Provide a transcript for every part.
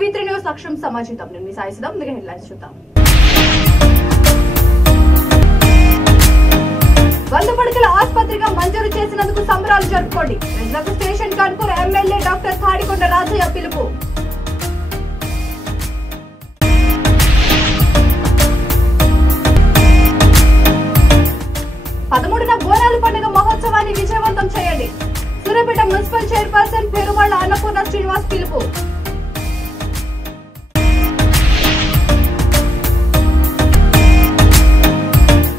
V3 news లక్ష్యం సమాజితం నేను సాయిసుదాం ముందుగా హెడ్లైన్స్ చూద్దాం. 100 పడకల ఆసుపత్రిగా మంజూరు చేసినందుకు సంబరాలు జరుపుకోండి. ప్రజలకు station Kanpur MLA doctor Thatikonda Rajaiah పిలుపు. పదమూడున బోనాల పండుగ మహోత్సవాన్ని విజయవంతం చేయండి. సూర్యాపేట మున్సిపల్ చైర్పర్సన్ పెరుమాళ్ల అన్నపూర్ణ శ్రీనివాస్ పిలుపు.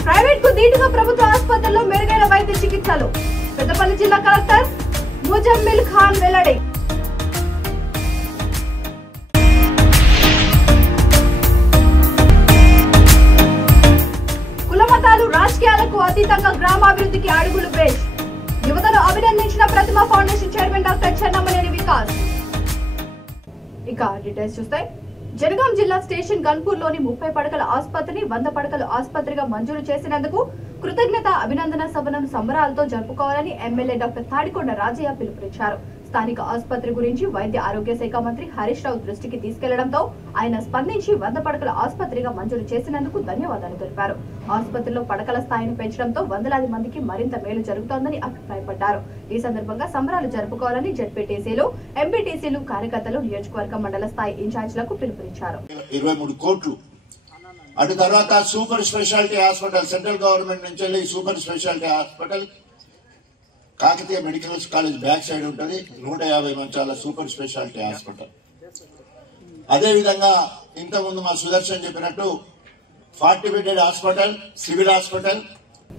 ప్రైవేట్ కు దీటుగా ప్రభుత్వ ఆసుపత్రుల్లో మెరుగైన వైద్య చికిత్సలు. పెద్దపల్లి జిల్లా కలెక్టర్ ముజమ్మిల్ ఖాన్ వెల్లడి. కులమతాలు రాజకీయాలకు అతీతంగా గ్రామాభివృద్ధికి అడుగులు బేష్. యువతను అభినందించిన Prathima foundation chairman doctor Chennamaneni Vikas. ఇక డీటెయిల్స్ చూస్తే జనగాం జిల్లా స్టేషన్ గన్పూర్ లోని 30 పడకల ఆసుపత్రిని 100 పడకల ఆసుపత్రిగా మంజూరు చేసినందుకు కృతజ్ఞత అభినందన సభను సంబరాలతో జరుపుకోవాలని ఎమ్మెల్యే డాక్టర్ తాడికొండ రాజయ్య పిలుపునిచ్చారు. స్థానిక ఆసుపత్రి గురించి వైద్య ఆరోగ్య శాఖ మంత్రి హరీష్ రావు దృష్టికి తీసుకెళ్లడంతో ఆయన స్పందించి 100 పడకల ఆసుపత్రిగా మంజూరు చేసినందుకు ధన్యవాదాలు తెలిపారు. ఆసుపత్రిలో పడకల స్థాయిని పెంచడంతో వందలాది మందికి మరింత మేలు జరుగుతోందని అభిప్రాయపడ్డారు. ఈ సందర్భంగా సంబరాలు జరుపుకోవాలని జెడ్పీటీసీలు, ఎంపీటీసీలు, కార్యకర్తలు, నియోజకవర్గ మండల స్థాయి ఇన్ఛార్జీలకు పిలుపునిచ్చారు. 23 కోట్లు. అటు తర్వాత super speciality hospital central government నుంచి వెళ్ళి super speciality hospital Kakatiya medical college back side ఉంటుంది. 150 మంచాల సూపర్ స్పెషాలిటీ హాస్పిటల్. అదేవిధంగా ఇంతకుముందు మా సుదర్శన్ చెప్పినట్టు 40 బెడెడ్ హాస్పిటల్, సివిల్ హాస్పిటల్.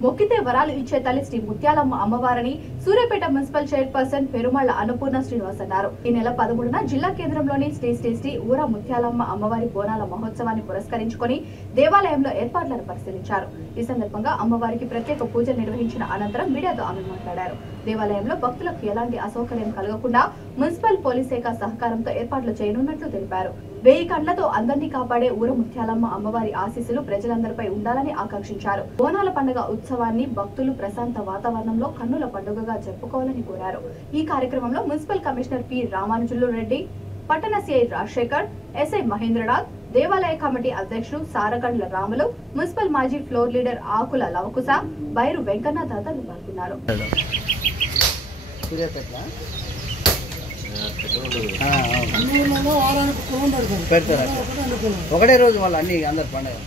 మొక్కితే వరాలు ఇచ్చే తల్లి శ్రీ ముత్యాలమ్మ అమ్మవారిని సూర్యాపేట మున్సిపల్ చైర్పర్సన్ పెరుమాళ్ల అన్నపూర్ణ శ్రీనివాస్ అన్నారు. ఈ నెల 13న జిల్లా కేంద్రంలోని శ్రీ ఊర ముత్యాలమ్మ అమ్మవారి బోనాల మహోత్సవాన్ని పురస్కరించుకుని దేవాలయంలో ఏర్పాట్లను పరిశీలించారు. ఈ సందర్భంగా అమ్మవారికి ప్రత్యేక పూజలు నిర్వహించిన అనంతరం మీడియాతో ఆమె మాట్లాడారు. దేవాలయంలో భక్తులకు ఎలాంటి అసౌకర్యం కలగకుండా మున్సిపల్ పోలీస్ శాఖ సహకారంతో ఏర్పాట్లు చేయనున్నట్లు తెలిపారు. 1000 కండ్లతో అందరినీ కాపాడే ఊర ముత్యాలమ్మ అమ్మవారి ఆశీస్సులు ప్రజలందరిపై ఉండాలని ఆకాంక్షించారు. బోనాల పండుగ ఉత్సవాన్ని భక్తులు ప్రశాంత వాతావరణంలో కన్నుల పండుగగా జరుపుకోవాలని కోరారు. ఈ కార్యక్రమంలో మున్సిపల్ కమిషనర్ పి రామానుజులు రెడ్డి, పట్టణ సిఐ రాజశేఖర్, ఎస్ఐ మహేంద్రనాథ్, దేవాలయ కమిటీ అధ్యక్షుడు సారగండ్ల రాములు, మున్సిపల్ మాజీ ఫ్లోర్ లీడర్ ఆకుల లవకుశ, బైరు వెంకన్న తదితరులు పాల్గొన్నారు. ఒకటే రోజు వాళ్ళు అన్ని అందరు పండుగ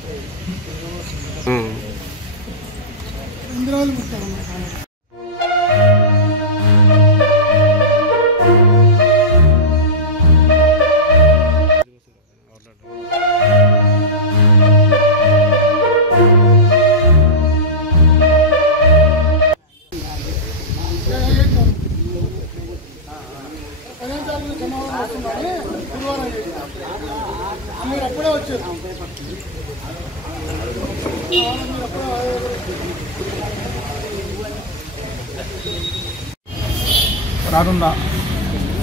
రానున్న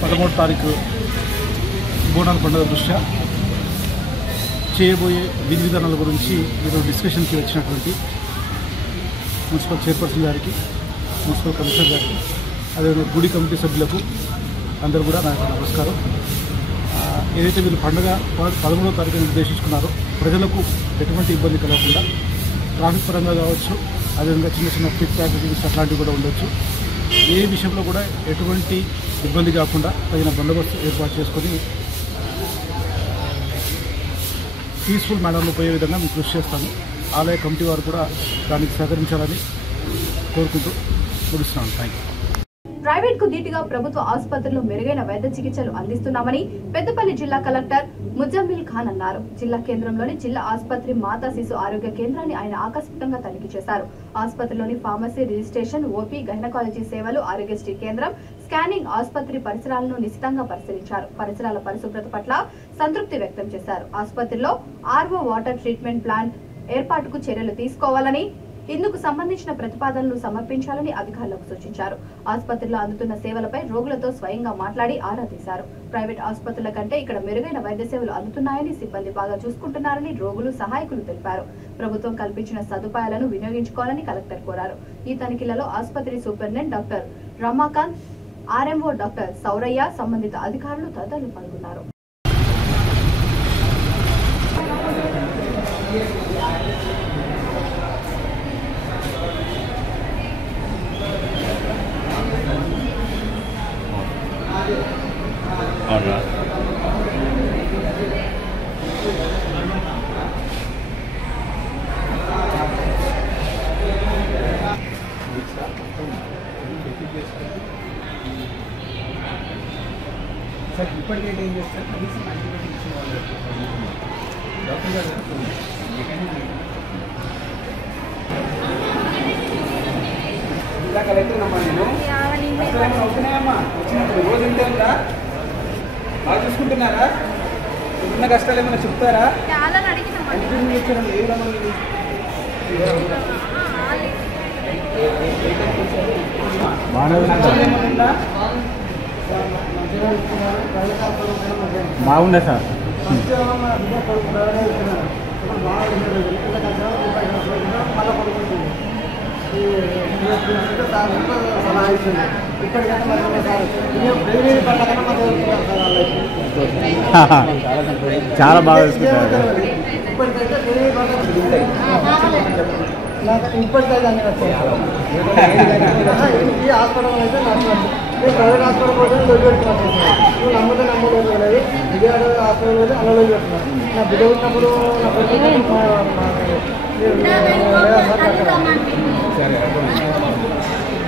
13వ తారీఖు బోనాల పండుగ దృష్ట్యా చేయబోయే విధి విధానాల గురించి ఈరోజు డిస్కషన్కి వచ్చినటువంటి మున్సిపల్ చైర్పర్సన్ గారికి, మున్సిపల్ కమిషనర్ గారికి, అదేవిధంగా గుడి కమిటీ సభ్యులకు అందరూ కూడా నా యొక్క నమస్కారం. ఏదైతే వీళ్ళు పండుగ 13వ తారీఖున నిర్దేశించుకున్నారో ప్రజలకు ఎటువంటి ఇబ్బంది కలగకుండా ట్రాఫిక్ పరంగా కావచ్చు, అదేవిధంగా చిన్న చిన్న పిక్ ప్యాకేజింగ్స్ అట్లాంటివి కూడా ఉండొచ్చు. ఏ విషయంలో కూడా ఎటువంటి ఇబ్బంది కాకుండా తగిన బందోబస్తు ఏర్పాటు చేసుకొని పీస్ఫుల్ మేనర్లో పోయే విధంగా మేము కృషి చేస్తాము. ఆలయ కమిటీ వారు కూడా దానికి సహకరించాలని కోరుకుంటూ ముగిస్తున్నాను. Thank you. ప్రైవేట్ కు దీటుగా ప్రభుత్వ ఆసుపత్రుల్లో మెరుగైన వైద్య చికిత్సలు అందిస్తున్నామని పెద్దపల్లి జిల్లా కలెక్టర్ ముజమ్మిల్ ఖాన్ అన్నారు. జిల్లా కేంద్రంలోని జిల్లా ఆసుపత్రి మాతా శిశు ఆరోగ్య కేంద్రాన్ని ఆయన ఆకస్మికంగా తనిఖీ చేశారు. ఆసుపత్రిలోని ఫార్మసీ, రిజిస్ట్రేషన్, ఓపీ, గైనకాలజీ సేవలు, ఆరోగ్యశ్రీ కేంద్రం, స్కానింగ్, ఆసుపత్రి పరిసరాలను నిశితంగా పరిశీలించారు. పరిసరాల పరిశుభ్రత పట్ల సంతృప్తి వ్యక్తం చేశారు. ఆసుపత్రిలో ఆర్ఓ వాటర్ ట్రీట్మెంట్ ప్లాంట్ ఏర్పాటుకు చర్యలు తీసుకోవాలని, ఇందుకు సంబంధించిన ప్రతిపాదనలు సమర్పించాలని అధికారులకు సూచించారు. ఆసుపత్రిలో అందుతున్న సేవలపై రోగులతో స్వయంగా మాట్లాడి ఆరా తీశారు. ప్రైవేట్ ఆసుపత్రుల కంటే ఇక్కడ మెరుగైన వైద్య సేవలు అందుతున్నాయని, సిబ్బంది బాగా చూసుకుంటున్నారని రోగులు, సహాయకులు తెలిపారు. ప్రభుత్వం కల్పించిన సదుపాయాలను వినియోగించుకోవాలని కలెక్టర్ కోరారు. ఈ తనిఖీలలో ఆసుపత్రి superintendent doctor Ramakant, RMO doctor Saurayya, సంబంధిత అధికారులు తదితరులు పాల్గొన్నారు. ఇప్పటికైతే ఏం చేస్తారు కనీసం యాంటీబయాటిక్ ఇచ్చిన వాళ్ళు డాక్టర్ గారు ఇందాకైతే నమ్మా నేను కష్టాలు అవుతున్నాయమ్మా వచ్చినప్పుడు రోజు ఇంతే ఉందా బాగా చూసుకుంటున్నారా ఉన్న కష్టాలు ఏమైనా చెప్తారా ఎంత ఇచ్చారండి ఏ రమ్మని బాగుండే సార్ చాలా బాగా చూసుకుంటారు ఇప్పటికైతే అన్ని ఈ హాస్పిటల్ అయితే ప్రైవేట్ హాస్పిటల్ కోసం లొల్లి పెట్టుకున్నాను నువ్వు నమ్ముతే నమ్మలేదు అనేది విజయవాడ హాస్పిటల్ అయితే అలా లొల్లి పెట్టుకున్నాను నా బిడ్డ ఉన్నప్పుడు నా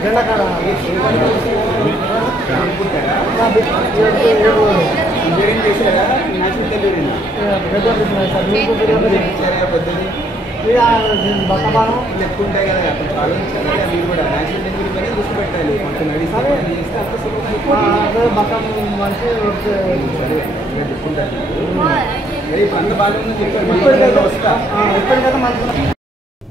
జెండకాడ బట్టబానం ఎక్కుంటాయి కదా కొంచెం ఆలోచించాలి మీరు కూడా న్యాచురల్ డెలివరీ పైన దృష్టి పెట్టాలి కొంచెం బట్టం మనిషి ఇప్పుడు అంత బాగుందని చెప్పారు వస్తా ఇప్పటికైతే మంచి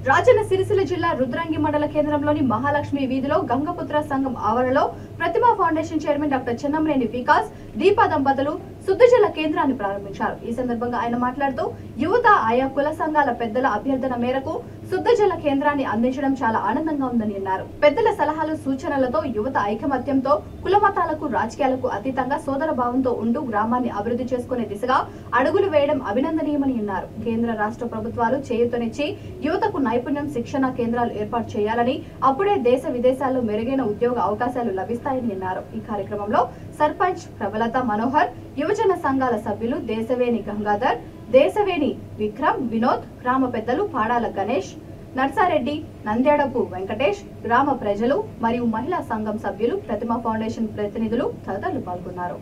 రాజన్న సిరిసిల్ల జిల్లా రుద్రంగి మండల కేంద్రంలోని మహాలక్ష్మి వీధిలో గంగపుత్ర సంఘం ఆవరణలో Prathima foundation chairman doctor Chennamaneni Vikas Deepa దంపతులు శుద్ధజల కేంద్రాన్ని ప్రారంభించారు. ఈ సందర్భంగా ఆయన మాట్లాడుతూ యువత ఆయా కుల సంఘాల పెద్దల అభ్యర్థన మేరకు శుద్ధజల కేంద్రాన్ని అందించడం చాలా ఆనందంగా ఉందని అన్నారు. పెద్దల సలహాలు సూచనలతో యువత ఐకమత్యంతో కులమతాలకు రాజకీయాలకు అతీతంగా సోదర భావంతో ఉంటూ గ్రామాన్ని అభివృద్ధి చేసుకునే దిశగా అడుగులు వేయడం అభినందనీయమని అన్నారు. కేంద్ర రాష్ట్ర ప్రభుత్వాలు చేయూతనిచ్చి యువతకు నైపుణ్యం శిక్షణ కేంద్రాలు ఏర్పాటు చేయాలని, అప్పుడే దేశ విదేశాల్లో మెరుగైన ఉద్యోగ అవకాశాలు లభిస్తాయని అన్నారు. ఈ కార్యక్రమంలో సర్పంచ్ ప్రబలత మనోహర్, యువజన సంఘాల సభ్యులు దేశవేణి గంగాధర్, దేశవేణి విక్రమ్, వినోద్, గ్రామ పెద్దలు పాడాల గణేష్, నర్సారెడ్డి, నంద్యాడపు వెంకటేష్, గ్రామ ప్రజలు మరియు మహిళా సంఘం సభ్యులు, ప్రతిమా ఫౌండేషన్ ప్రతినిధులు తదితరులు పాల్గొన్నారు.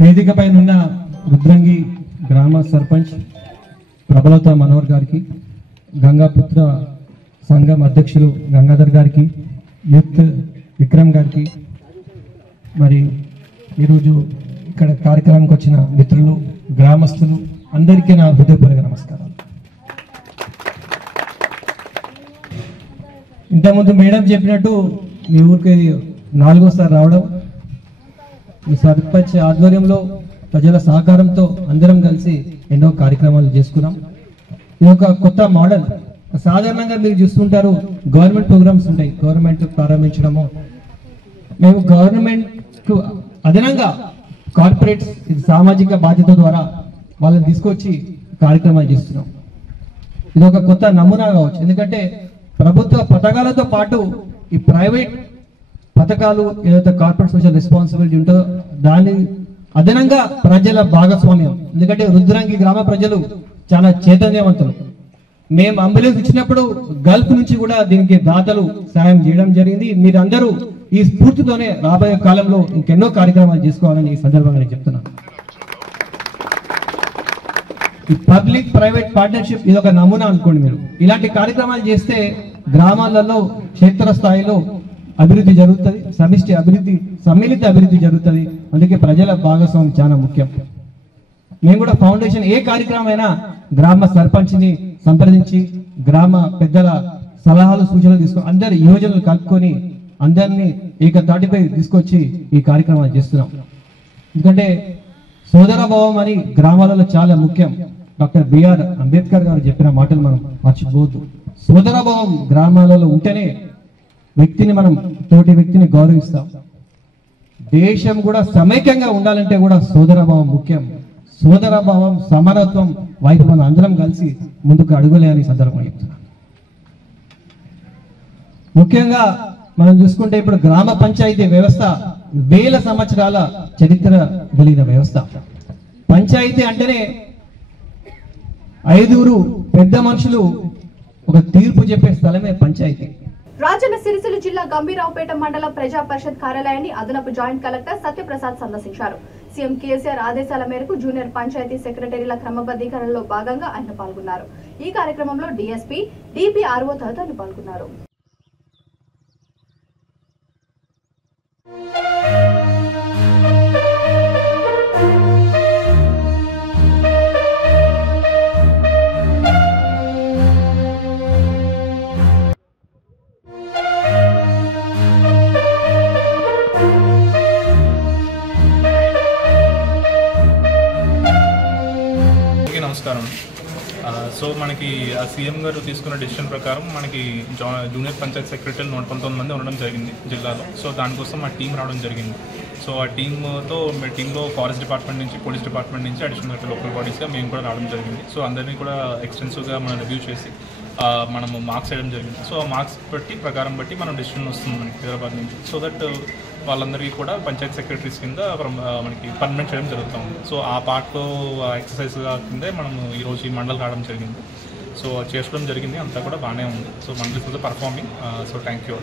వేదిక పైన ఉన్న రుద్రంగి గ్రామ సర్పంచ్ ప్రబలత మనోహర్ గారికి, గంగాపుత్ర సంఘం అధ్యక్షులు గంగాధర్ గారికి, యూత్ విక్రమ్ గారికి, మరి ఈరోజు ఇక్కడ కార్యక్రమానికి వచ్చిన మిత్రులు, గ్రామస్తులు అందరికీ నా హృదయపూర్వక నమస్కారాలు. ఇంతకుముందు మేడం చెప్పినట్టు మీ ఊరికి 4వ సారి రావడం, ఈ సర్పంచ్ ఆధ్వర్యంలో ప్రజల సహకారంతో అందరం కలిసి ఎన్నో కార్యక్రమాలు చేసుకున్నాం. ఇది ఒక కొత్త మోడల్. సాధారణంగా మీరు చూస్తుంటారు గవర్నమెంట్ ప్రోగ్రామ్స్ ఉంటాయి, గవర్నమెంట్ ప్రారంభించడము. మేము గవర్నమెంట్ కు అదనంగా కార్పొరేట్స్ సామాజిక బాధ్యత ద్వారా వాళ్ళని తీసుకొచ్చి కార్యక్రమాలు చేస్తున్నాం. ఇది ఒక కొత్త నమూనా కావచ్చు. ఎందుకంటే ప్రభుత్వ పథకాలతో పాటు ఈ ప్రైవేట్ పథకాలు ఏదైతే కార్పొరేట్ సోషల్ రెస్పాన్సిబిలిటీ ఉంటుందో దాని అదనంగా ప్రజల భాగస్వామ్యం. ఎందుకంటే రుద్రంగి గ్రామ ప్రజలు చాలా చైతన్యవంతులు. మేము అంబులెన్స్ ఇచ్చినప్పుడు గల్ఫ్ నుంచి కూడా దీనికి దాతలు సాయం చేయడం జరిగింది. మీరందరూ ఈ స్ఫూర్తితోనే రాబోయే కాలంలో ఇంకెన్నో కార్యక్రమాలు చేసుకోవాలని ఈ సందర్భంగా నేను చెప్తున్నాను. ఈ పబ్లిక్ ప్రైవేట్ పార్ట్నర్షిప్ ఇది ఒక నమూనా అనుకోండి. మీరు ఇలాంటి కార్యక్రమాలు చేస్తే గ్రామాలలో క్షేత్ర స్థాయిలో అభివృద్ధి జరుగుతుంది, సమిష్టి అభివృద్ధి, సమ్మిళిత అభివృద్ధి జరుగుతుంది. అందుకే ప్రజల భాగస్వామ్యం చాలా ముఖ్యం. మేము కూడా ఫౌండేషన్ ఏ కార్యక్రమం అయినా గ్రామ సర్పంచ్ని సంప్రదించి గ్రామ పెద్దల సలహాలు సూచనలు తీసుకొని అందరి యోజనలు కలుపుకొని అందరినీ ఏకతాటిపై తీసుకొచ్చి ఈ కార్యక్రమాలు చేస్తున్నాం. ఎందుకంటే సోదరభావం అని గ్రామాలలో చాలా ముఖ్యం. డాక్టర్ బిఆర్ అంబేద్కర్ గారు చెప్పిన మాటలు మనం మర్చిపోవద్దు. సోదరభావం గ్రామాలలో ఉంటేనే వ్యక్తిని మనం తోటి వ్యక్తిని గౌరవిస్తాం. దేశం కూడా సమైక్యంగా ఉండాలంటే కూడా సోదరభావం ముఖ్యం. సోదరభావం సమానత్వం వైపు మనం అందరం కలిసి ముందుకు అడుగులే అని సందర్భంగా చెప్తున్నాం. ముఖ్యంగా మనం చూసుకుంటే ఇప్పుడు గ్రామ పంచాయతీ వ్యవస్థ వేల సంవత్సరాల చరిత్ర కలిగిన వ్యవస్థ. పంచాయతీ అంటేనే 5 పెద్ద మనుషులు ఒక తీర్పు చెప్పే స్థలమే పంచాయతీ. రాజన్న సిరిసిల్ల జిల్లా గంభీరావుపేట మండల ప్రజా పరిషత్ కార్యాలయాన్ని అదనపు జాయింట్ కలెక్టర్ సత్యప్రసాద్ సందర్శించారు. సీఎం కేసీఆర్ ఆదేశాల మేరకు జూనియర్ పంచాయతీ సెక్రటరీల క్రమబద్ధీకరణలో భాగంగా ఆయన పాల్గొన్నారు. ఈ కార్యక్రమంలో డీఎస్పీ, డిపిఆర్ఓ తదితరులు పాల్గొన్నారు. నమస్కారం. సో మనకి ఆ సీఎం గారు తీసుకున్న డెసిషన్ ప్రకారం మనకి జూనియర్ పంచాయత్ సెక్రటరీలు 119 మంది ఉండడం జరిగింది జిల్లాలో. సో దానికోసం మా టీం రావడం జరిగింది. సో ఆ టీంలో ఫారెస్ట్ డిపార్ట్మెంట్ నుంచి, పోలీస్ డిపార్ట్మెంట్ నుంచి, అడిషనల్ లోకల్ బాడీస్గా మేము కూడా రావడం జరిగింది. సో అందరినీ కూడా ఎక్స్టెన్సివ్గా మనం రివ్యూ చేసి మనము మార్క్స్ వేయడం జరిగింది. సో ఆ మార్క్స్ ప్రకారం బట్టి మనం డెసిషన్ వస్తుంది మనకి హైదరాబాద్ నుంచి. సో దట్ వాళ్ళందరికీ కూడా పంచాయత్ సెక్రటరీస్ కింద మనకి పర్మనెంట్ చేయడం జరుగుతూ ఉంది. సో ఆ పార్ట్లో ఎక్సర్సైజ్గా కిందే మనము ఈరోజు ఈ మండల్ రావడం జరిగింది. సో చేసుకోవడం జరిగింది, అంతా కూడా బాగానే ఉంది. So mandal is performing. So thank you.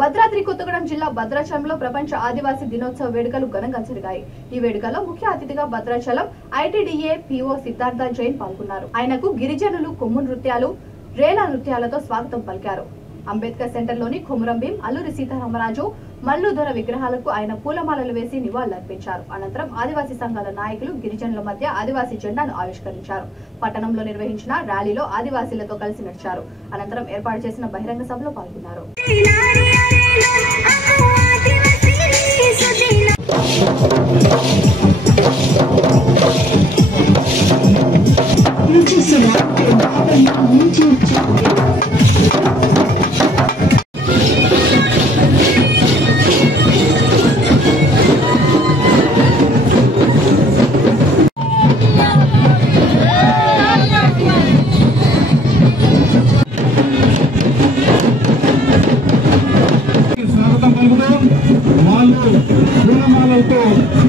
Bhadradri Kothagudem జిల్లా భద్రాచలంలో ప్రపంచ ఆదివాసీ దినోత్సవ వేడుకలు ఘనంగా జరిగాయి. ఈ వేడుకలో ముఖ్య అతిథిగా భద్రాచలం ఐటీడీఏ పీఓ సిద్ధార్థ జైన్ పాల్గొన్నారు. ఆయనకు గిరిజనులు కొమ్ము నృత్యాలు, రేలా నృత్యాలతో స్వాగతం పలికారు. అంబేద్కర్ సెంటర్లోని కొమురం భీం, అల్లూరి సీతారామరాజు, మల్లుదొర విగ్రహాలకు ఆయన పూలమాలలు వేసి నివాళులర్పించారు. అనంతరం ఆదివాసీ సంఘాల నాయకులు గిరిజనుల మధ్య ఆదివాసీ జెండాను ఆవిష్కరించారు. పట్టణంలో నిర్వహించిన ర్యాలీలో ఆదివాసీలతో కలిసి నడిచారు. అనంతరం ఏర్పాటు చేసిన బహిరంగ సభలో పాల్గొన్నారు.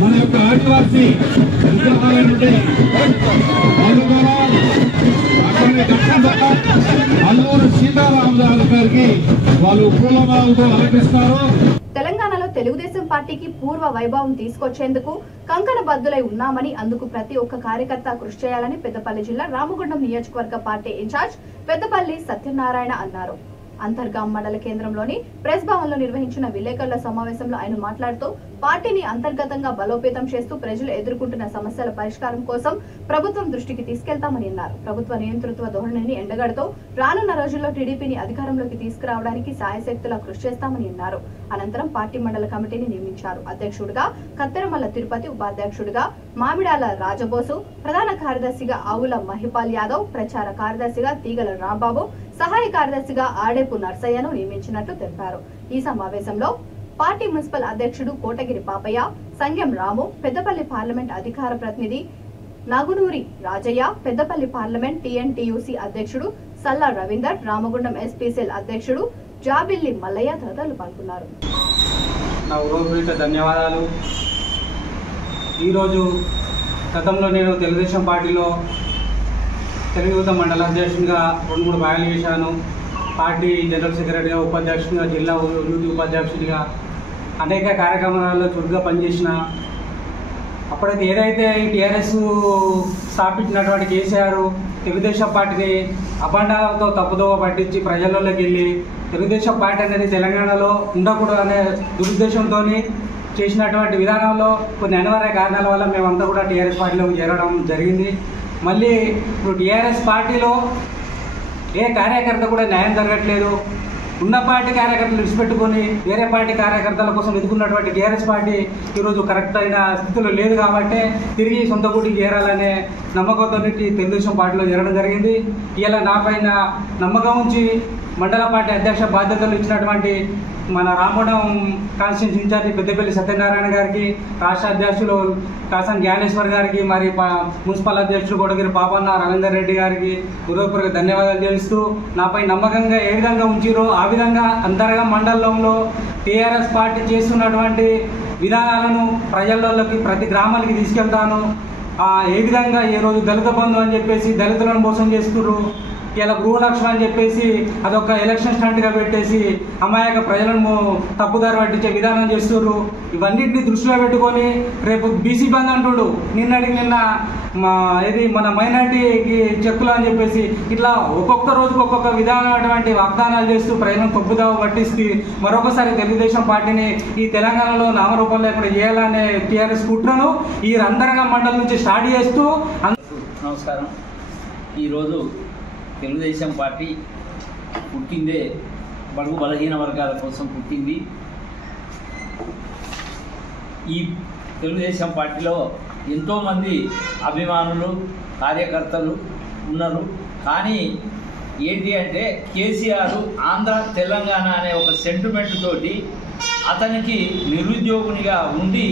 మన యొక్క ఆదివాసీ విగ్రహాల నుండి అల్లూరి సీతారామరాజు గారికి వాళ్ళు పూలమాలతో అలంకరిస్తారు. తెలంగాణలో తెలుగుదేశం పార్టీకి పూర్వ వైభవం తీసుకొచ్చేందుకు కంకణబద్దులై ఉన్నామని, అందుకు ప్రతి ఒక్క కార్యకర్త కృషి చేయాలని పెద్దపల్లి జిల్లా రామగుండం నియోజకవర్గ పార్టీ ఇన్ఛార్జ్ పెద్దపల్లి సత్యనారాయణ అన్నారు. అంతర్గాం మండల కేంద్రంలోని ప్రెస్ భవన్ లో నిర్వహించిన విలేకరుల సమావేశంలో ఆయన మాట్లాడుతూ పార్టీని అంతర్గతంగా బలోపేతం చేస్తూ ప్రజలు ఎదుర్కొంటున్న సమస్యల పరిష్కారం కోసం ప్రభుత్వం దృష్టికి తీసుకెళ్తామని అన్నారు. ప్రభుత్వ నియంతృత్వ ధోరణిని ఎండగడుతూ రానున్న రోజుల్లో టీడీపీని అధికారంలోకి తీసుకురావడానికి సాయశక్తులా కృషి చేస్తామని అన్నారు. అనంతరం పార్టీ మండల కమిటీని నియమించారు. అధ్యక్షుడిగా కత్తెరమల్ల తిరుపతి, ఉపాధ్యక్షుడిగా మామిడాల రాజబోసు, ప్రధాన కార్యదర్శిగా ఆవుల మహిపాల్ యాదవ్, ప్రచార కార్యదర్శిగా తీగల రాంబాబు, సహాయ కార్యదర్శిగా ఆడేపు నర్సయ్యను నియమించినట్లు తెలిపారు. ఈ సమావేశంలో పార్టీ మున్సిపల్ అధ్యక్షుడు కోటగిరి పాపయ్య, సంగెం రాము, పెద్దపల్లి పార్లమెంట్ అధికార ప్రతినిధి నాగునూరి రాజయ్య, పెద్దపల్లి పార్లమెంట్ టీఎన్టీయూసీ అధ్యక్షుడు సల్లా రవీందర్, రామగుండం ఎస్పీసీఎల్ అధ్యక్షుడు జాబిల్లి మల్లయ్య తదితరులు పాల్గొన్నారు. ధన్యవాదాలు. ఈరోజు గతంలో నేను తెలుగుదేశం పార్టీలో తెలుగు యువత మండల అధ్యక్షునిగా 2-3 బాయలు చేశాను. పార్టీ జనరల్ సెక్రటరీగా, ఉపాధ్యక్షునిగా, జిల్లా యూత్ ఉపాధ్యక్షుడిగా అనేక కార్యక్రమాలలో చురుగ్గా పనిచేసిన. అప్పుడైతే ఏదైతే ఈ టీఆర్ఎస్ స్థాపించినటువంటి కేసీఆర్ తెలుగుదేశం పార్టీని అబండాలతో తప్పుదోవ పట్టించి ప్రజల్లోకి వెళ్ళి తెలుగుదేశం పార్టీ అనేది తెలంగాణలో ఉండకూడదు అనే దురుద్దేశంతో చేసినటువంటి విధానంలో కొన్ని అనివార్య కారణాల వల్ల మేమంతా కూడా టీఆర్ఎస్ పార్టీలోకి చేరడం జరిగింది. మళ్ళీ ఇప్పుడు టీఆర్ఎస్ పార్టీలో ఏ కార్యకర్త కూడా న్యాయం జరగట్లేదు. ఉన్న పార్టీ కార్యకర్తలు విడిచిపెట్టుకొని వేరే పార్టీ కార్యకర్తల కోసం ఎదుర్కొన్నటువంటి టీఆర్ఎస్ పార్టీ ఈరోజు కరెక్ట్ అయిన స్థితిలో లేదు. కాబట్టి తిరిగి సొంత గుడికి చేరాలనే నమ్మకంతో తెలుగుదేశం పార్టీలో చేరడం జరిగింది. ఇలా నా పైన నమ్మకం ఉంచి మండల పార్టీ అధ్యక్ష బాధ్యతలు ఇచ్చినటువంటి మన రామగుండం కాన్స్టిట్యూన్సీ ఇన్ఛార్జి పెద్దపల్లి సత్యనారాయణ గారికి, రాష్ట్ర అధ్యక్షులు కాసం జ్ఞానేశ్వర్ గారికి, మరి మున్సిపల్ అధ్యక్షులు కొడగిరి పాపన్న రవీందర్ రెడ్డి గారికి హృదయపూర్వక ధన్యవాదాలు తెలుస్తూ, నాపై నమ్మకంగా ఏ విధంగా ఉంచిరో ఆ విధంగా అంతర్గా మండలంలో టీఆర్ఎస్ పార్టీ చేస్తున్నటువంటి విధానాలను ప్రజల్లోకి ప్రతి గ్రామానికి తీసుకెళ్తాను. ఏ విధంగా ఈరోజు దళిత బంధు అని చెప్పేసి దళితులను మోసం చేస్తున్నారు, ఇలా గృహలక్ష్మి అని చెప్పేసి అదొక ఎలక్షన్ స్టంట్గా పెట్టేసి అమాయక ప్రజలను తప్పుదారి పట్టించే విధానం చేస్తున్నారు. ఇవన్నింటినీ దృష్టిలో పెట్టుకొని రేపు బీసీ బంద్ అంటుడు, నిన్న మన మైనార్టీకి చెక్కులు అని చెప్పేసి ఇట్లా ఒక్కొక్క రోజుకు ఒక్కొక్క విధానమైనటువంటి వాగ్దానాలు చేస్తూ ప్రజలను తప్పుదావ పట్టిస్తూ మరొకసారి తెలుగుదేశం పార్టీని ఈ తెలంగాణలో నామరూపంలో ఇప్పుడు చేయాలనే టీఆర్ఎస్ కుట్రను ఈ రందరంగ మండలం నుంచి స్టార్ట్ చేస్తూ. నమస్కారం. ఈరోజు తెలుగుదేశం పార్టీ పుట్టిందే బడుగు బలహీన వర్గాల కోసం పుట్టింది. ఈ తెలుగుదేశం పార్టీలో ఎంతోమంది అభిమానులు కార్యకర్తలు ఉన్నారు. కానీ ఏంటి అంటే కేసీఆర్ ఆంధ్ర తెలంగాణ అనే ఒక సెంటిమెంట్ తోటి అతనికి నిరుద్యోగునిగా ఉండి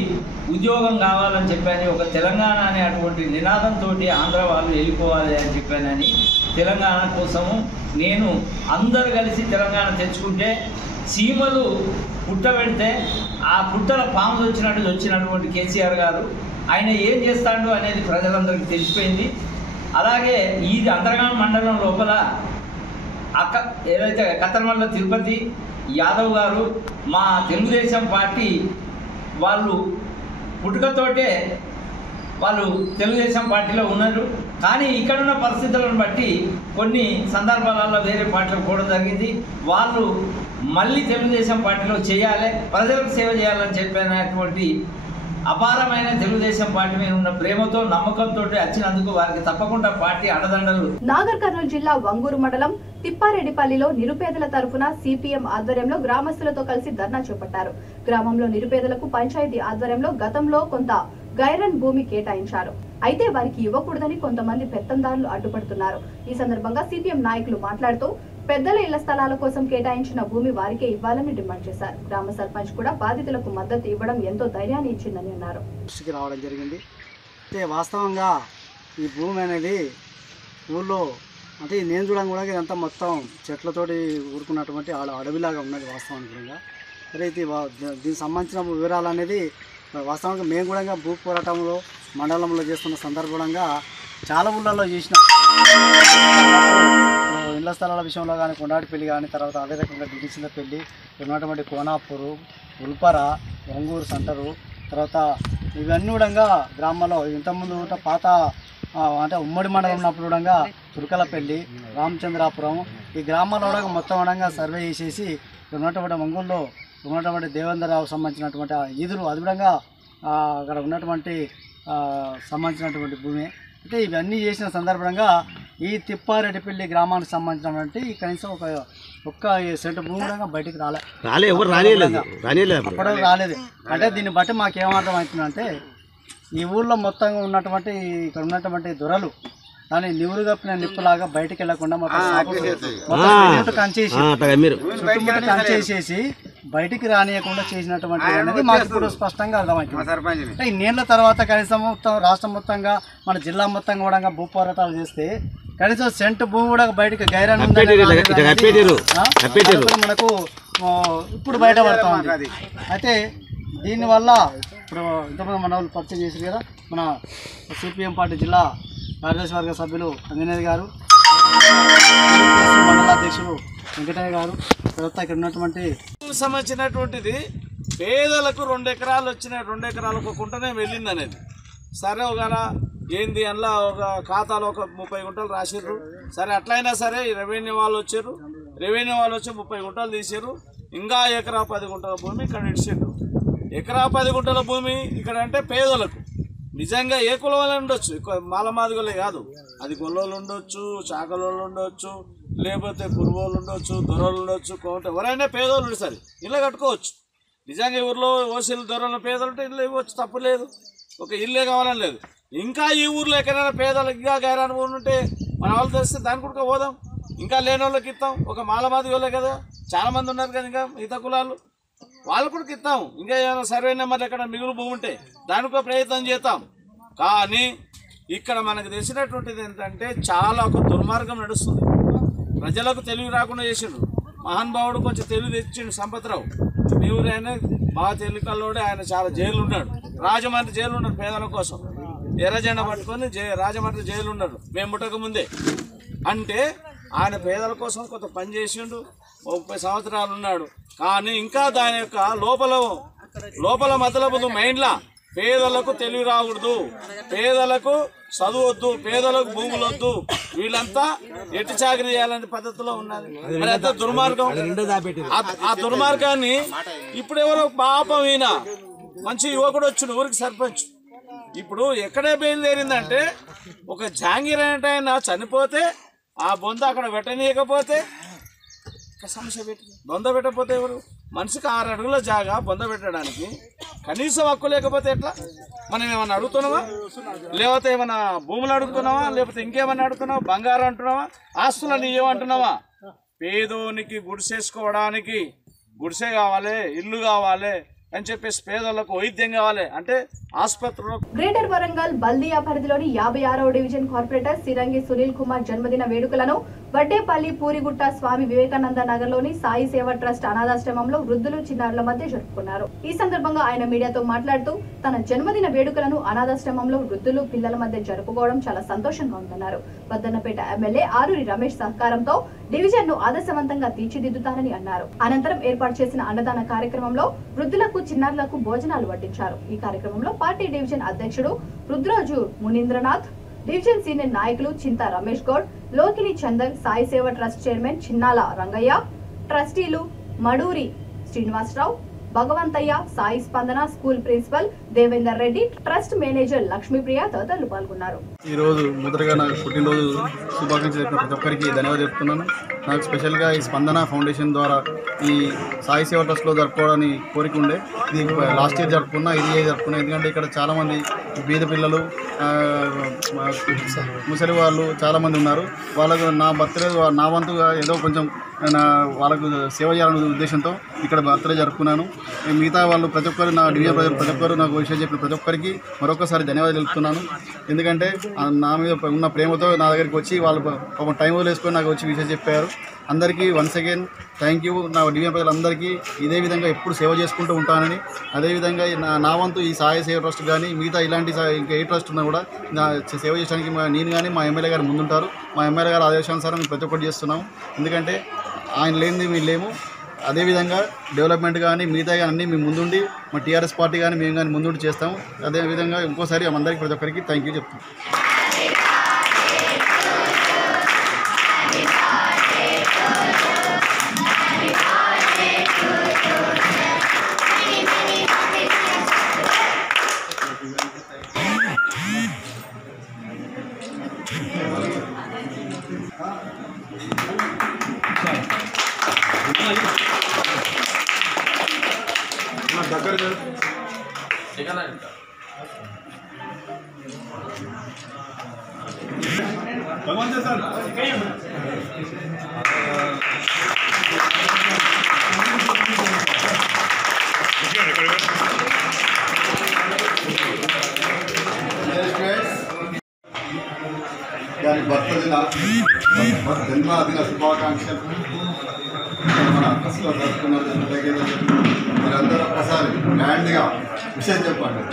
ఉద్యోగం కావాలని చెప్పని ఒక తెలంగాణ అనే అటువంటి నినాదంతో ఆంధ్ర వాళ్ళు వెళ్ళిపోవాలి అని చెప్పానని తెలంగాణ కోసము నేను అందరు కలిసి తెలంగాణ తెచ్చుకుంటే సీమలు పుట్టబెడితే ఆ పుట్టల పాము వచ్చినటువంటి కేసీఆర్ గారు ఆయన ఏం చేస్తాడు అనేది ప్రజలందరికీ తెలిసిపోయింది. అలాగే ఈ అంతర్గామ మండలం లోపల ఏదైతే కత్తర్మల్ల తిరుపతి యాదవ్ గారు మా తెలుగుదేశం పార్టీ వాళ్ళు పుట్టుకతోటే వాళ్ళు తెలుగుదేశం పార్టీలో ఉన్నారు. కానీ ఇక్కడున్న పరిస్థితులను బట్టి కొన్ని సందర్భాలలో వేరే పార్టీలకు పోవడం జరిగింది. వాళ్ళు మళ్ళీ తెలుగుదేశం పార్టీలో చేయాలి, ప్రజలకు సేవ చేయాలని చెప్పినటువంటి అపారమైన తెలుగుదేశం పార్టీ మీద ఉన్న ప్రేమతో నమ్మకంతో వచ్చినందుకు వారికి తప్పకుండా పార్టీ అండదండలు. నాగర్ కర్నూలు జిల్లా వంగూరు మండలం తిప్పారెడ్డిపల్లిలో నిరుపేదల తరఫున సిపిఎం ఆధ్వర్యంలో గ్రామస్తులతో కలిసి ధర్నా చేపట్టారు. గ్రామంలో నిరుపేదలకు పంచాయతీ ఆధ్వర్యంలో గతంలో కొంత గైరన్ భూమి కేటాయించారు. అయితే వారికి ఇవ్వకూడదని కొంతమంది పెత్తందారులు అడ్డుపడుతున్నారు. ఈ సందర్భంగా సిపిఎం నాయకులు మాట్లాడుతూ పెద్దల ఇళ్ల స్థలాల కోసం కేటాయించిన భూమి వారికే ఇవ్వాలని డిమాండ్ చేశారు. గ్రామ సర్పంచ్ కూడా బాధితులకు మద్దతు ఇవ్వడం ఎంతో ధైర్యాన్ని ఇచ్చిందని అన్నారు. రావడం జరిగింది. అయితే వాస్తవంగా ఈ భూమి అనేది ఊళ్ళో అంటే నేను చూడడం కూడా ఇదంతా మొత్తం చెట్లతోటి ఊరుకున్నటువంటి అడవిలాగా ఉన్నది వాస్తవానికి. అయితే దీనికి సంబంధించిన వివరాలు అనేది వాస్తవంగా మేము కూడా భూ పోరాటంలో మండలంలో చేస్తున్న సందర్భంగా చాలా ఊళ్ళల్లో చేసిన ఇళ్ల స్థలాల విషయంలో కానీ కొండాటిపల్లి కానీ తర్వాత అదే రకంగా డిడిసిలపల్లి ఉన్నటువంటి కోనాపూరు ఉల్పర వంగూరు సెంటరు తర్వాత ఇవన్నీ కూడా గ్రామాల్లో ఇంతకుముందు పాత అంటే ఉమ్మడి మండలం ఉన్నప్పుడు కూడా తురకలపల్లి రామచంద్రాపురం ఈ గ్రామాల్లో కూడా మొత్తం కూడా సర్వే చేసేసి ఉన్నటువంటి వంగూరులో ఉన్నటువంటి దేవేంద్రరావు సంబంధించినటువంటి ఈదులు అది కూడా అక్కడ ఉన్నటువంటి సంబంధించినటువంటి భూమి. అంటే ఇవన్నీ చేసిన సందర్భంగా ఈ తిప్పారెడ్డిపల్లి గ్రామానికి సంబంధించినటువంటి కనీసం ఒక్క సెంటు భూమి కూడా బయటికి రాలేదు. అంటే దీన్ని బట్టి మాకేమర్థం అవుతుందంటే ఈ ఊళ్ళో మొత్తంగా ఉన్నటువంటి ఇక్కడ ఉన్నటువంటి దొరలు దాన్ని నివురు కప్పిన నిప్పులాగా బయటికి వెళ్లకుండా మొత్తం కంచేసేసి బయటికి రానియకుండా చేసినటువంటి అనేది మాకు ఇప్పుడు స్పష్టంగా అర్థమవుతుంది. ఇన్నేళ్ల తర్వాత కనీసం మొత్తం రాష్ట్రం మొత్తంగా మన జిల్లా మొత్తంగా కూడా భూ పోరాటాలు చేస్తే కనీసం సెంటు భూమి కూడా బయటకు గైరాన్ మనకు ఇప్పుడు బయటపడుతుంది. అయితే దీనివల్ల ఇప్పుడు ఇంతమంది మన వాళ్ళు పరిచయం చేశారు కదా, మన సిపిఎం పార్టీ జిల్లా కార్యదర్శి వర్గ సభ్యులు అంజనేయ గారు, మండలాధ్యక్షులు వెంకటయ్య గారు, తర్వాత ఇక్కడ ఉన్నటువంటి సంబంధించినటువంటిది పేదలకు 2 ఎకరాలు వచ్చినాయి. 2 ఎకరాలకు కుంటనే వెళ్ళింది అనేది సరే ఒక ఏంది అందులో ఒక ఖాతాలో ఒక 30 గుంటలు రాసిర్రు. సరే అట్లయినా సరే రెవెన్యూ వాళ్ళు వచ్చారు, రెవెన్యూ వాళ్ళు వచ్చి 30 గుంటలు తీసారు. ఇంకా ఎకరా 10 గుంటల భూమి ఇక్కడ ఇడిచిండ్రు. ఎకరా 10 గుంటల భూమి ఇక్కడ అంటే పేదలకు నిజంగా ఏ కులం వాళ్ళు ఉండొచ్చు, మాలమాదిగలే కాదు, అది గొల్లోళ్ళు ఉండొచ్చు, చాకలోళ్ళు ఉండొచ్చు, లేకపోతే కురువోళ్ళు ఉండొచ్చు, దొరలు ఉండొచ్చు, కోట ఎవరైనా పేదోళ్ళు సరే ఇల్లు కట్టుకోవచ్చు. నిజంగా ఊర్లో ఓసీలు దొరలు పేదలు ఉంటే ఇల్లు ఇవ్వచ్చు, తప్పు లేదు. ఒక ఇల్లే కావాలని లేదు. ఇంకా ఈ ఊర్లో ఎక్కడైనా పేదలకు ఇంకా గైరాను ఊరు ఉంటే మన వాళ్ళు తెలిస్తే దాని కూడా పోదాం. ఇంకా లేని వాళ్ళకి ఇస్తాం. ఒక మాలమాది వాళ్ళే కదా, చాలా మంది ఉన్నారు కదా ఇంకా మిగతా కులాలు, వాళ్ళు కూడా ఇస్తాం. ఇంకా ఏమైనా సర్వే నెంబర్ ఎక్కడ మిగులు భూమి ఉంటే దానికో ప్రయత్నం చేస్తాం. కానీ ఇక్కడ మనకు తెలిసినటువంటిది ఏంటంటే చాలా ఒక దుర్మార్గం నడుస్తుంది. ప్రజలకు తెలివి రాకుండా చేసిండు మహానుభావుడు, కొంచెం తెలివి తెచ్చిండు సంపత్రావు. మీ ఊరైనా బాగా తెలివికల్లోడే, ఆయన చాలా జైలు ఉన్నాడు, రాజమండ్రి జైలు ఉన్నాడు పేదల కోసం. ఎర్రజెండా పట్టుకొని రాజమండ్రి జైలు ఉన్నాడు మేము పుట్టక ముందే. అంటే ఆయన పేదల కోసం కొంత పని చేసిండు, 30 సంవత్సరాలు ఉన్నాడు. కానీ ఇంకా దాని యొక్క లోపల మతలబు మైండ్లా పేదలకు తెలివి రాకూడదు, పేదలకు చదువొద్దు, పేదలకు భూములు వద్దు, వీళ్ళంతా ఎట్టి చాకరీ చేయాలనే పద్ధతిలో ఉన్నది. మరి అంత దుర్మార్గం. ఆ దుర్మార్గాన్ని ఇప్పుడు ఎవరో పాపం ఈయన మంచి యువకుడు వచ్చిన ఊరికి సర్పంచ్, ఇప్పుడు ఎక్కడే బయలుదేరిందంటే ఒక జాంగీర్ అంటే ఆయన చనిపోతే ఆ బొంద అక్కడ పెట్టనీయకపోతే సమస్య పెట్టి బొంద పెట్టకపోతే ఎవరు? మనిషికి 6 అడుగుల జాగా బొంద పెట్టడానికి కనీసం హక్కు లేకపోతే ఎట్లా? మనం ఏమన్నా అడుగుతున్నావా? లేకపోతే ఏమన్నా భూములు అడుగుతున్నావా? లేకపోతే ఇంకేమన్నా అడుగుతున్నావా? బంగారం అంటున్నావా? ఆస్తులను ఏమంటున్నావా? పేదోనికి గుడిసేసుకోవడానికి గుడిసె కావాలి, ఇల్లు కావాలి అని చెప్పేసి, పేదలకు వైద్యం కావాలి అంటే ఆసుపత్రిలో. గ్రేటర్ వరంగల్ బల్దియా పరిధిలోని 56వ డివిజన్ కార్పొరేటర్ సిరంగి సునీల్ కుమార్ జన్మదిన వేడుకలను వడ్డేపల్లి పూరిగుట్ట స్వామి వివేకానంద నగర్ లోని సాయి సేవ ట్రస్ట్ అనాథాశ్రమంలో వృద్ధులు చిన్నారుల మధ్య జరుపుకున్నారు. ఈ సందర్భంగా ఆయన మీడియాతో మాట్లాడుతూ తన జన్మదిన వేడుకలను అనాథాశ్రమంలో వృద్ధులు పిల్లల మధ్య జరుపుకోవడం చాలా సంతోషంగా ఉందన్నారు. వద్దన్నపేట ఎమ్మెల్యే ఆరూరి రమేష్ సహకారంతో డివిజన్ ను ఆదర్శవంతంగా తీర్చిదిద్దుతానని అన్నారు. అనంతరం ఏర్పాటు చేసిన అన్నదాన కార్యక్రమంలో వృద్ధులకు చిన్నారులకు భోజనాలు వడ్డించారు. ఈ కార్యక్రమంలో పార్టీ డివిజన్ అధ్యక్షుడు రుద్రాజు మునీంద్రనాథ్, డివిజన్ సీనియర్ నాయకులు చింతా రమేష్ గౌడ్, లోకిని చందర్, సాయి సేవ ట్రస్ట్ చైర్మన్ చిన్నాల రంగయ్య, ట్రస్టీలు Maduri Srinivasarao, Bhagavantaiah, Sai Spandana, school principal Devender Reddy, trust manager Lakshmipriya తదితరులు పాల్గొన్నారు. ఈ రోజు మొదటగా నాకు పుట్టినరోజు శుభాకాంక్షలు చెప్పిన ప్రతి ఒక్కరికి ధన్యవాదాలు చెప్తున్నాను. నాకు స్పెషల్గా ఈ స్పందన ఫౌండేషన్ ద్వారా ఈ సాయి సేవ ట్రస్ట్లో జరుపుకోవడానికి కోరిక ఉండే. ఇది లాస్ట్ ఇయర్ జరుపుకున్నా, ఇది జరుపుకున్నా. ఎందుకంటే ఇక్కడ చాలామంది బీద పిల్లలు, ముసలి వాళ్ళు చాలామంది ఉన్నారు. వాళ్ళకు నా బర్త్డే నా వంతుగా ఏదో కొంచెం వాళ్ళకు సేవ చేయాలనే ఉద్దేశంతో ఇక్కడ బర్త్డే జరుపుకున్నాను. మిగతా వాళ్ళు ప్రతి ఒక్కరు, నా డివిజన్ ప్రజలు ప్రతి ఒక్కరు నాకు విషయం చెప్పిన ప్రతి ఒక్కరికి మరొకసారి ధన్యవాదాలు తెలుపుతున్నాను. ఎందుకంటే నా మీద ఉన్న ప్రేమతో నా దగ్గరికి వచ్చి వాళ్ళు ఒక టైం వదిలేసుకొని నాకు వచ్చి విషయం చెప్పారు. అందరికీ వన్స్ అగైన్ థ్యాంక్ యూ. నా డివిజన్ ప్రజలందరికీ ఇదే విధంగా ఎప్పుడు సేవ చేసుకుంటూ ఉంటానని, అదేవిధంగా నా వంతు ఈ సాయి సేవ ట్రస్ట్ కానీ మిగతా ఇలాంటి ఇంకా ఏ ట్రస్ట్ ఉన్నా కూడా నా సేవ చేయడానికి నేను కానీ మా ఎమ్మెల్యే గారు ముందుంటారు. మా ఎమ్మెల్యే గారు ఆదేశానుసారం మేము ప్రతి ఒక్కటి చేస్తున్నాము. ఎందుకంటే ఆయన లేనిది మేము లేము. అదేవిధంగా డెవలప్మెంట్ కానీ మిగతా కానీ అన్నీ మేము ముందుండి, మా టీఆర్ఎస్ పార్టీ కానీ మేము కానీ ముందుండి చేస్తాము. అదేవిధంగా ఇంకోసారి అందరికీ ప్రతి ఒక్కరికి థ్యాంక్ యూ చెప్తాం. జన్మదిన శుభాకాంక్షలు. మన ట్రస్ట్లో జరుపుకున్నారు. మీరందరూ ఒకసారి గ్రాండ్గా విషయం చెప్పండి.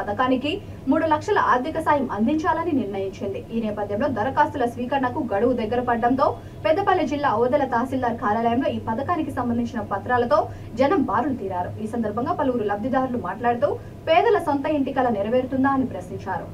పథకానికి 3 లక్షల ఆర్థిక సాయం అందించాలని నిర్ణయించింది. ఈ నేపథ్యంలో దరఖాస్తుల స్వీకరణకు గడువు దగ్గర పడడంతో పెద్దపల్లి జిల్లా ఓదెల తహసీల్దార్ కార్యాలయంలో ఈ పథకానికి సంబంధించిన పత్రాలతో జనం బారులు తీరారు. ఈ సందర్భంగా పలువురు లబ్ధిదారులు మాట్లాడుతూ పేదల సొంత ఇంటి కల నెరవేరుతుందా అని ప్రశ్నించారు.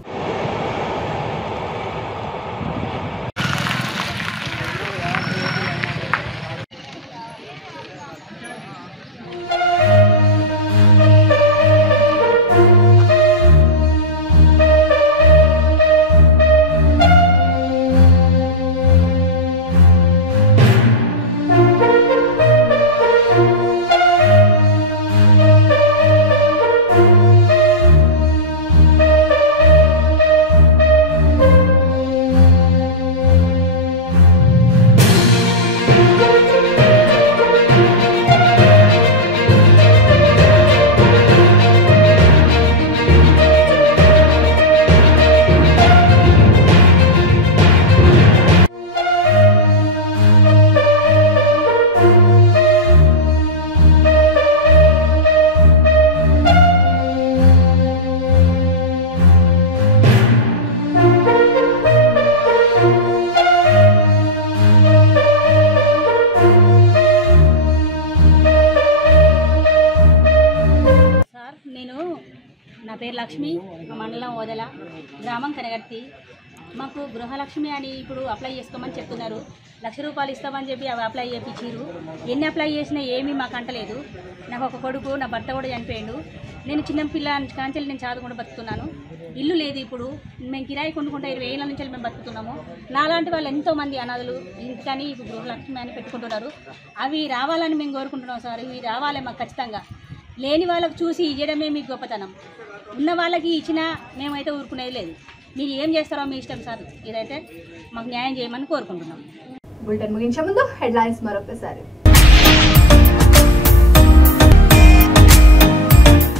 నా పేరు లక్ష్మి, మండలం ఓదెల, గ్రామం కనగర్తి. మాకు గృహలక్ష్మి అని ఇప్పుడు అప్లై చేసుకోమని చెప్తున్నారు. 1,00,000 రూపాయలు ఇస్తామని చెప్పి అవి అప్లై చేయించారు. ఎన్ని అప్లై చేసినా ఏమీ మాకు అంటలేదు. నాకు ఒక కొడుకు, నా భర్త కూడా చనిపోయాడు. నేను చిన్న పిల్ల కాంచెలు నేను చదువుకుంటూ బతుకుతున్నాను. ఇల్లు లేదు. ఇప్పుడు మేము కిరాయి కొనుక్కుంటే 20 ఏళ్ళ నుంచి మేము బతుకుతున్నాము. నాలాంటి వాళ్ళు ఎంతోమంది అనాథులు ఇంటికని ఇప్పుడు గృహలక్ష్మి అని పెట్టుకుంటున్నారు. అవి రావాలని మేము కోరుకుంటున్నాం సార్. ఇవి రావాలి మాకు ఖచ్చితంగా. లేని వాళ్ళకు చూసి ఇవ్వడమే మీకు గొప్పతనం. ఉన్న వాళ్ళకి ఇచ్చినా మేమైతే ఊరుకునేది లేదు. మీరు ఏం చేస్తారో మీ ఇష్టం సార్. ఇదైతే మాకు న్యాయం చేయమని కోరుకుంటున్నాం. బులెటిన్ ముగించే ముందు హెడ్లైన్స్ మరొకసారి.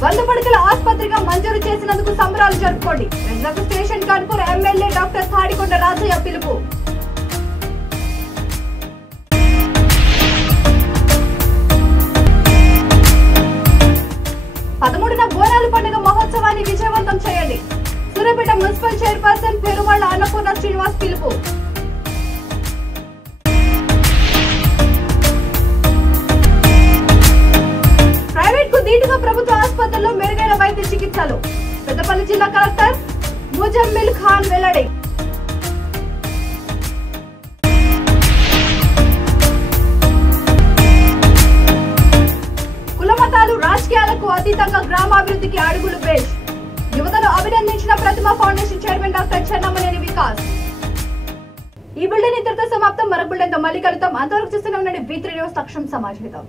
100 పడకల ఆసుపత్రిగా మంజూరు చేసినందుకు సంబరాలు జరుపుకోండి. ప్రజలకు station Kanpur MLA doctor Thatikonda Rajaiah పిలుపు. బోనాలు పండుగ మహోత్సవాన్ని విజయవంతం చేయండి. సూర్యాపేట మున్సిపల్ చైర్పర్సన్ పెరుమళ్ళ అన్నపూర్ణ శ్రీనివాస్ పిలుపు. ప్రైవేట్ కు దీటుగా ప్రభుత్వ ఆసుపత్రుల్లో మెరుగైన వైద్య చికిత్సలు. పెద్దపల్లి జిల్లా కలెక్టర్ ముజమ్మిల్ ఖాన్ వెల్లడి. కులమతాలు రాజకీయాలకు అతీతంగా గ్రామాభివృద్ధికి అడుగులు బేష్. యువతను అభినందించిన Prathima foundation chairman doctor Chennamaneni Vikas. ఈ బులెటిన్ ఇంతటితో సమాప్తం. మరొక బులెటిన్తో మళ్ళీ కలుద్దాం. అంతవరకు చూస్తూనే ఉండండి V3 న్యూస్. తక్షణం సమాచారం.